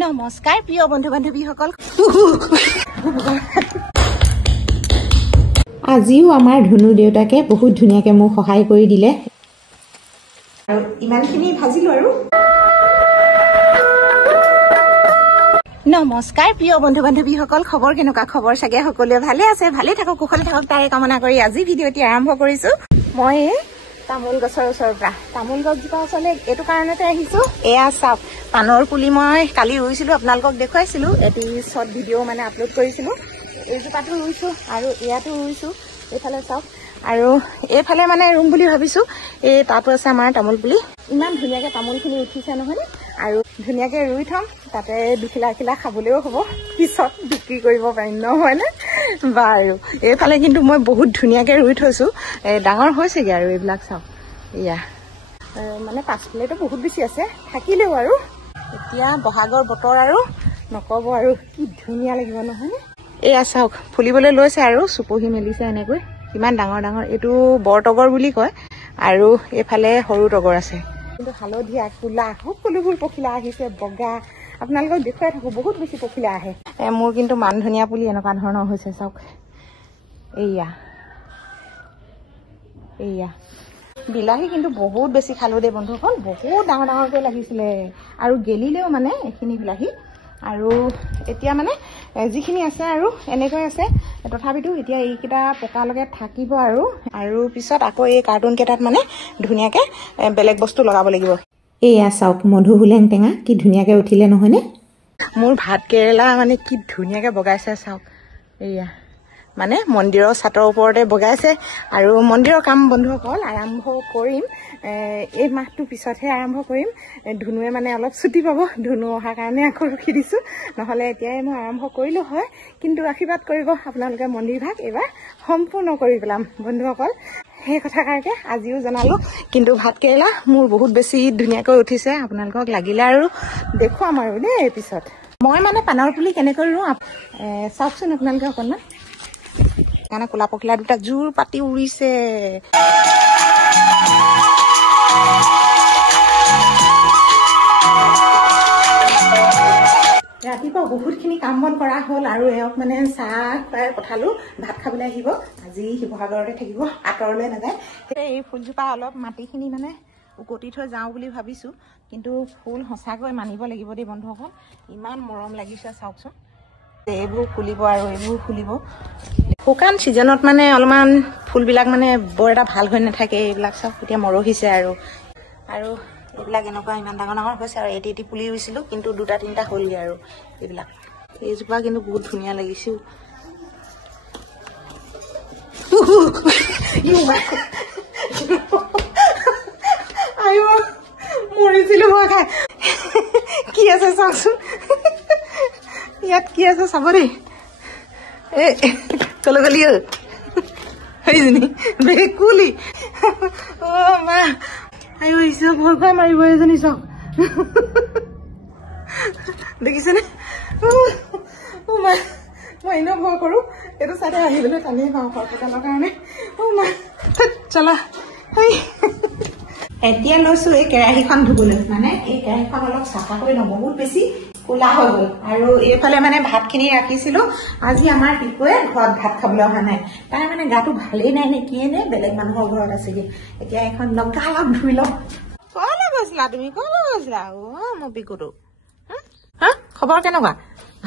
নমস্কাৰ প্ৰিয় বন্ধু বান্ধৱীসকল আজিও আমাৰ ধুনু দেউতাকে বহুত ধুনীয়াকৈ মোক সহায় কৰি দিলে আৰু ইমানখিনি ভাজিলো আৰু নমস্কাৰ প্ৰিয় বন্ধু বান্ধৱীসকল খবৰ কেনেকুৱা খবৰ চাগে সকলোৱে ভালে আছে ভালে থাকক কুশলে থাকক তাৰে কামনা কৰি আজি ভিডিঅ'টি আৰম্ভ কৰিছো মই তামোল গছৰ ওচৰৰ পৰা তামোল গছজোপা ওচৰলৈ এইটো কাৰণতে আহিছো এয়া চাওক পানৰ পুলি মই কালি ৰুইছিলো আপোনালোকক দেখুৱাইছিলো এটি শৰ্ট ভিডিঅ' মানে আপলোড কৰিছিলো এইজোপাটো ৰুইছো আৰু এয়াতো ৰুইছো এইফালে চাওক আৰু এইফালে মানে ৰুম বুলি ভাবিছো এই তাতো আছে আমাৰ তামোল পুলি ইমান ধুনীয়াকৈ তামোলখিনি উঠিছে নহয় আৰু ধুনীয়াকৈ ৰুই থম তাতে দুখিলা খিলা খাবলৈও হ'ব পিছত বিক্ৰী কৰিব পাৰিম নহয়নে বাৰু এইফালে কিন্তু মই বহুত ধুনীয়াকৈ ৰুই থৈছো ডাঙৰ হৈছেগৈ আৰু এইবিলাক চাওক এয়া মানে পাছফালেতো বহুত বেছি আছে থাকিলেও আৰু এতিয়া বহাগৰ বতৰ আৰু নক'ব আৰু কি ধুনীয়া লাগিব নহয়নে এয়া চাওক ফুলিবলৈ লৈছে আৰু চুপহি মেলিছে এনেকৈ কিমান ডাঙৰ ডাঙৰ এইটো বৰতগৰ বুলি কয় আৰু এইফালে সৰু তগৰ আছে কিন্তু হালধীয়া কোলা সকলোবোৰ পখিলা আহিছে বগা আপোনালোকক দেখুৱাই থাকো বহুত বেছি পখিলা আহে মোৰ কিন্তু মান ধনিয়া পুলি এনেকুৱা ধৰণৰ হৈছে চাওক এয়া এয়া বিলাহী কিন্তু বহুত বেছি খালো দেই বন্ধুসকল বহুত ডাঙৰ ডাঙৰকৈ লাগিছিলে আৰু গেলিলেও মানে এইখিনি বিলাহী আৰু এতিয়া মানে যিখিনি আছে আৰু এনেকৈ আছে তথাপিতো এতিয়া এইকেইটা পকালৈকে থাকিব আৰু পিছত আকৌ এই কাৰ্টুন কেইটাত মানে ধুনীয়াকৈ বেলেগ বস্তু লগাব লাগিব এয়া চাওক মধু হোলেং টেঙা কি ধুনীয়াকৈ উঠিলে নহয়নে মোৰ ভাত কেৰেলা মানে কি ধুনীয়াকৈ বগাইছে চাওক এয়া মানে মন্দিৰৰ ছাতৰ ওপৰতে বগাইছে আৰু মন্দিৰৰ কাম বন্ধুসকল আৰম্ভ কৰিম এই মাহটোৰ পিছতহে আৰম্ভ কৰিম ধুনুৱে মানে অলপ ছুটি পাব ধুনু অহাৰ কাৰণে আকৌ ৰখি দিছোঁ নহ'লে এতিয়াই মই আৰম্ভ কৰিলোঁ হয় কিন্তু আশীৰ্বাদ কৰিব আপোনালোকে মন্দিৰভাগ এইবাৰ সম্পূৰ্ণ কৰি পেলাম বন্ধুসকল সেই কথা কাৰণে আজিও জনালোঁ কিন্তু ভাত কেৰেলা মোৰ বহুত বেছি ধুনীয়াকৈ উঠিছে আপোনালোকক লাগিলে আৰু দেখুৱাম আৰু দেই পিছত মই মানে পানৰ পুলি কেনেকৈ ৰুওঁ চাওকচোন আপোনালোকে অকণমান কাৰণে কোলা পখিলা দুটা জোৰ পাতি উৰিছে ৰাতিপুৱা বহুতখিনি কাম বন কৰা হ'ল আৰু এওক মানে চাহ খুৱাই পঠালো ভাত খাবলৈ আহিব আজি শিৱসাগৰতে থাকিব আঁতৰলৈ নাযায় এই ফুলজোপা অলপ মাটিখিনি মানে উকতি থৈ যাওঁ বুলি ভাবিছোঁ কিন্তু ফুল সঁচাকৈ মানিব লাগিব দেই বন্ধুসকল ইমান মৰম লাগিছে চাওকচোন এইবোৰ ফুলিব আৰু এইবোৰ ফুলিব শুকান ছিজনত মানে অলপমান ফুলবিলাক মানে বৰ এটা ভাল হৈ নাথাকে এইবিলাক চাওক এতিয়া মৰহিছে আৰু এইবিলাক এনেকুৱা ইমান ডাঙৰ ডাঙৰ হৈছে আৰু এটি পুলি ৰুইছিলোঁ কিন্তু দুটা তিনিটা হ'লগৈ আৰু এইবিলাক এইজোপা কিন্তু বহুত ধুনীয়া লাগিছিল মৰিছিলোঁ মই খাই কি আছে চাওকচোন ইয়াত কি আছে চাব দেই এই কলে গলি সেইজনী ভেকুলি অ' মা আয়ো আহিছে ভয় খুৱাই মাৰিব এজনী চাওক দেখিছেনে অ' মা মই এনেও ভয় কৰোঁ এইটো চাইডে আহিবলৈ টানেই পাওঁ সৰপতালৰ কাৰণে অ' মা চলা এতিয়া লৈছো এই কেৰাহীখন ধুবলৈ মানে এই কেৰাহীখন অলপ চাফা কৰি লওঁ বহুত বেছি কোলা হৈ গ'ল আৰু এইফালে মানে ভাতখিনি ৰাখিছিলো আজি আমাৰ পিকুৱে ঘৰত ভাত খাবলৈ অহা নাই তাই মানে গাটো ভালেই নাই নে কিয়ে নে বেলেগ মানুহৰ ঘৰত আছেগে এতিয়া এখন লগালগ ধুই লওঁ কলৈ গৈছিলা তুমি কলৈ গৈছিলা অ' মোৰ পিকুটো হা খবৰ কেনেকুৱা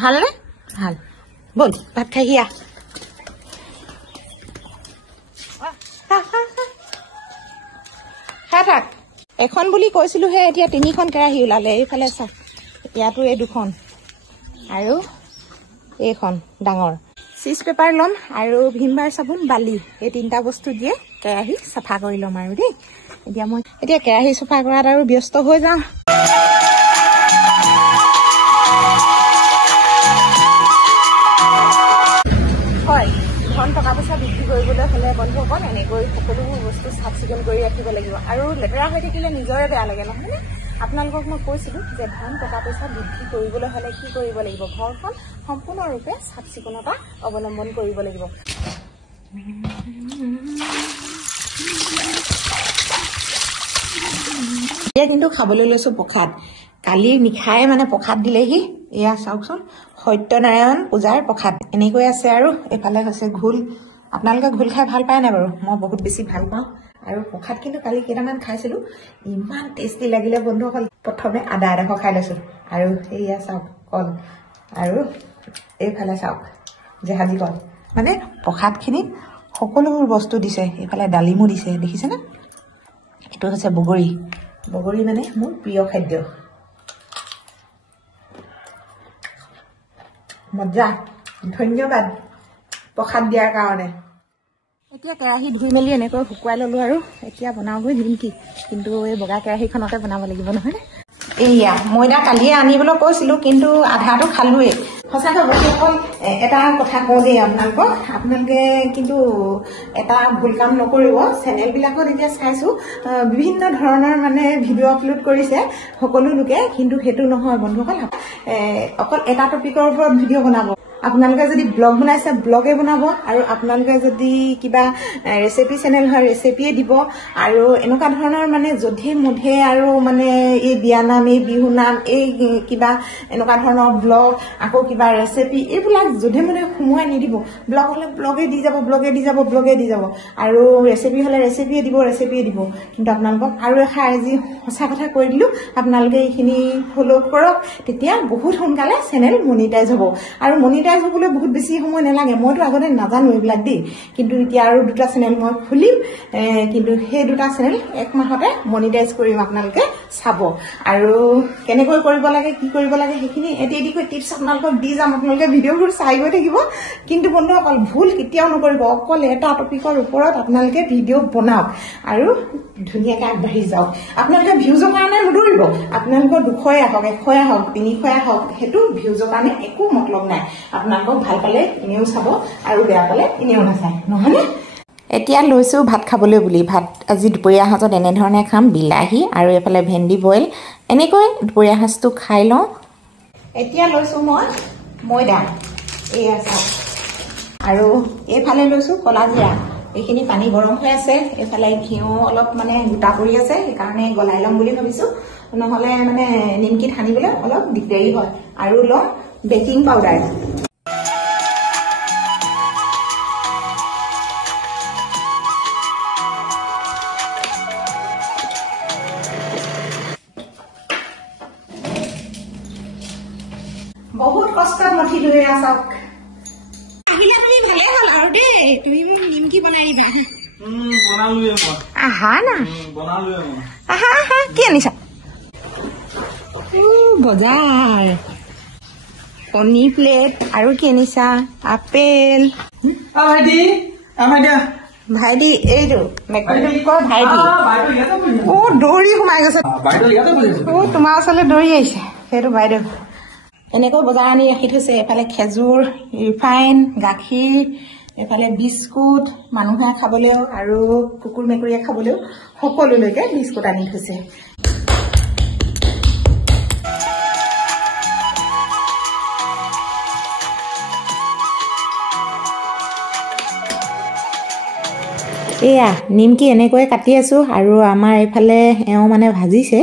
ভালনে ভাল ব'ল ভাত খাই হিয়া খাই থাক এখন বুলি কৈছিলোহে এতিয়া 3খন কেৰাহী ওলালে এইফালে চাওক ইয়াতো এই 2খন আৰু এইখন ডাঙৰ চিজ পেপাৰ ল'ম আৰু ভিমবাৰ চাবোন বালি এই 3টা বস্তু দিয়ে কেৰাহী চাফা কৰি ল'ম আৰু দেই এতিয়া কেৰাহী চাফা কৰাত আৰু ব্যস্ত হৈ যাওঁ হয় ধন টকা পইচা বৃদ্ধি কৰিবলৈ হ'লে বন্ধুসকল এনেকৈ সকলোবোৰ বস্তু চাফ চিকুণ কৰি ৰাখিব লাগিব আৰু লেতেৰা হৈ থাকিলে নিজৰে বেয়া লাগে নহয়নে আপোনালোকক মই কৈছিলোঁ যে ধন টকা পইচা বৃদ্ধি কৰিবলৈ হ'লে কি কৰিব লাগিব ঘৰখন সম্পূৰ্ণৰূপে চাফ চিকুণতা অৱলম্বন কৰিব লাগিব এতিয়া কিন্তু খাবলৈ লৈছোঁ প্ৰসাদ কালি নিশাই মানে প্ৰসাদ দিলেহি এয়া চাওকচোন সত্যনাৰায়ণ পূজাৰ প্ৰসাদ এনেকৈ আছে আৰু এফালে হৈছে ঘোল আপোনালোকে ঘোল খাই ভাল পায় না বাৰু মই বহুত বেছি ভাল পাওঁ আৰু প্ৰসাদ কিন্তু কালি কেইটামান খাইছিলো ইমান টেষ্টি লাগিলে বন্ধুসকল প্ৰথমে আদা এডোখৰ খাই লৈছো আৰু এয়া চাওক কল আৰু এইফালে চাওক জেহাজী কল মানে প্ৰসাদখিনিত সকলোবোৰ বস্তু দিছে এইফালে ডালিমো দিছে দেখিছেনে এইটো হৈছে বগৰী বগৰী মানে মোৰ প্ৰিয় খাদ্য মজা ধন্যবাদ প্ৰসাদ দিয়াৰ কাৰণে এতিয়া কেৰাহী ধুই মেলি এনেকৈ শুকুৱাই ললো আৰু এতিয়া বনাওগৈ নিমকি কিন্তু এই বগা কেৰাহীখনতে বনাব লাগিব নহয় এয়া ময়দা কালিয়ে আনিবলৈ কৈছিলো কিন্তু আধাটো খালোৱেই সঁচাকৈ বন্ধুসকল এটা কথা কওঁ দেই আপোনালোকে কিন্তু এটা ভুল কাম নকৰিব চেনেলবিলাকত এতিয়া চাইছো বিভিন্ন ধৰণৰ মানে ভিডিঅ' আপলোড কৰিছে সকলো লোকে কিন্তু সেইটো নহয় বন্ধুসকল অকল এটা টপিকৰ ওপৰত ভিডিঅ' বনাব আপোনালোকে যদি ব্লগ বনাইছে ব্লগে বনাব আৰু আপোনালোকে যদি কিবা ৰেচিপি চেনেল হয় ৰেচিপিয়ে দিব আৰু এনেকুৱা ধৰণৰ মানে যধে মধে আৰু মানে এই বিয়ানাম এই বিহু নাম এই কিবা এনেকুৱা ধৰণৰ ব্লগ আকৌ কিবা ৰেচিপি এইবিলাক যধে মধে সোমোৱাই নিদিব ব্লগ হলে ব্লগে দি যাব আৰু ৰেচিপি হলে ৰেচিপিয়ে দিব কিন্তু আপোনালোকক আৰু এষাৰ আজি সঁচা কথা কৈ দিলো আপোনালোকে এইখিনি ফ'ল' কৰক তেতিয়া বহুত সোনকালে চেনেল মনিটাইজ হ'ব আৰু মনিটাইজ হ'বলৈ বহুত বেছি সময় নালাগে মইতো আগতে নাজানো এইবিলাক দেই কিন্তু এতিয়া আৰু দুটা চেনেল মই খুলিম কিন্তু সেই দুটা চেনেল এক মাহতে মনিটাইজ কৰিম আপোনালোকে চাব আৰু কেনেকৈ কৰিব লাগে কি কৰিব লাগে সেইখিনি এটি টিপছ আপোনালোকক দি যাম আপোনালোকে ভিডিঅ'বোৰ চাই গৈ থাকিব কিন্তু বন্ধুসকল ভুল কেতিয়াও নকৰিব অকল এটা টপিকৰ ওপৰত আপোনালোকে ভিডিঅ' বনাওক আৰু ধুনীয়াকৈ আগবাঢ়ি যাওক আপোনালোকে ভিউজৰ কাৰণে নদৌৰিব আপোনালোকৰ 200 আহক 100 আহক 300 আহক সেইটো ভিউজৰ কাৰণে একো মতলব নাই আপোনালোকক ভাল পালে এনেও চাব আৰু বেয়া পালে এনেও নাচায় নহয়নে এতিয়া লৈছো ভাত খাবলৈ বুলি ভাত আজি দুপৰীয়া সাঁজত এনেধৰণে খাম বিলাহী আৰু এফালে ভেন্দি বইল এনেকৈ দুপৰীয়া সাঁজটো খাই লওঁ এতিয়া লৈছো মই ময়দা এয়া চাওক আৰু এইফালে লৈছো কলা জিৰা এইখিনি পানী গৰম হৈ আছে এইফালে ঘিউ অলপ মানে গোটা কৰি আছে সেইকাৰণে গলাই ল'ম বুলি ভাবিছো নহলে মানে নিমকিত সানিবলৈ অলপ দিগদাৰি হয় আৰু লওঁ বেকিং পাউডাৰ বহুত কষ্টত মঠি লৈ আছক আহিলা তুমি ভালে হ'ল আৰু দেই তুমি মোক নিমকি বনাই দিবা বনালোৱে মই আহা না বনালোৱে মই আহা কি আনিছা বজাৰ কণী প্লেট আৰু কি আনিছা আপেল ভাইটি এইটো মেকনিকৰ ভাইটি দৌৰি সোমাই গৈছে তোমাৰ ওচৰলৈ দৌৰি আহিছে সেইটো বাইদেউ এনেকৈ বজাৰ আনি ৰাখি থৈছে এফালে খেজুৰ ৰিফাইন গাখীৰ এফালে বিস্কুট মানুহে খাবলৈও আৰু কুকুৰ মেকুৰীয়ে খাবলৈও সকলোলৈকে বিস্কুট আনি থৈছে এয়া নিমকি এনেকৈ কাটি আছো আৰু আমাৰ এইফালে এওঁ মানে ভাজিছে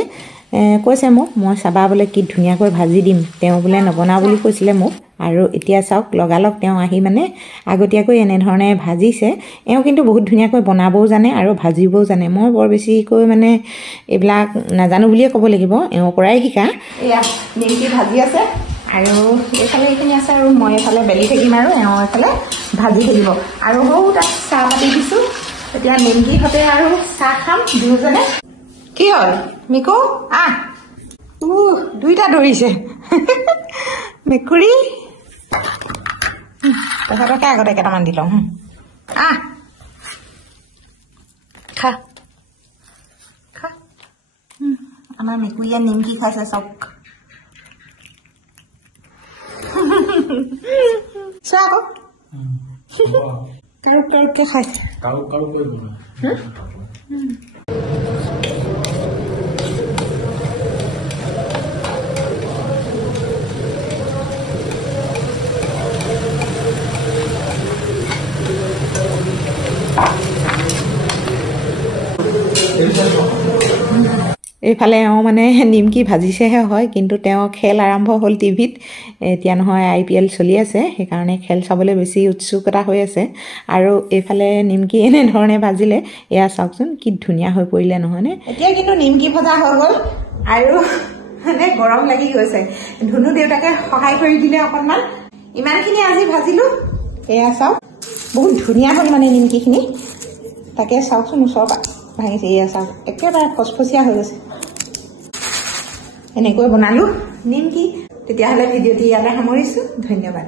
কৈছে মোক মই চাবা বোলে কি ধুনীয়াকৈ ভাজি দিম তেওঁ বোলে নবনাও বুলি কৈছিলে মোক আৰু এতিয়া চাওক লগালগ তেওঁ আহি মানে আগতীয়াকৈ এনেধৰণে ভাজিছে এওঁ কিন্তু বহুত ধুনীয়াকৈ বনাবও জানে আৰু ভাজিবও জানে মই বৰ বেছিকৈ মানে এইবিলাক নাজানো বুলিয়ে ক'ব লাগিব এওঁৰ পৰাই শিকা এয়া নিমকি ভাজি আছে আৰু এইফালে এইখিনি আছে আৰু মই এইফালে বেলি থাকিম আৰু এওঁ এইফালে ভাজি থাকিব আৰু সৰু তাত চাহ পাতি দিছোঁ এতিয়া নিমকি সতে আৰু চাহ খাম দুজনে কি হ'ল মিকু আহ দুইটা দৌৰিছে মেকুৰী তহঁতকে আগতে কেইটামান দি লওঁ আহ খা খা আমাৰ মেকুৰীয়ে নিমকি খাইছে চক চোৱা আকৌ কাৰুক কাৰুককে খাইছে কাৰুক কাৰুক কৈ এইফালে মানে নিমকি ভাজিছেহে হয়, কিন্তু তেওঁ খেল আৰম্ভ হ'ল টিভিত। এতিয়া নহয় IPL চলি আছে, সেইকাৰণে খেল চাবলৈ বেছি উৎসুকতা হৈ আছে। আৰু এইফালে নিমকি এনেধৰণে ভাজিলে, এয়া চাওকচোন কি ধুনীয়া হৈ পৰিলে নহয়নে। এতিয়া কিন্তু নিমকি ভজা হৈ গ'ল আৰু মানে গৰম লাগি গৈছে। ধুনু দেউতাকে সহায় কৰি দিলে অকণমান। ইমানখিনি আজি ভাজিলোঁ, এয়া চাওক বহুত ধুনীয়া হ'ল মানে নিমকিখিনি। তাকে চাওকচোন ওচৰৰ পৰা ভাঙিছে, এয়া চাওক একেবাৰে ফচফচীয়া হৈ গৈছে। এনেকৈ বনালোঁ নিমকি। তেতিয়াহ'লে ভিডিঅ'টি ইয়াতে সামৰিছোঁ। ধন্যবাদ।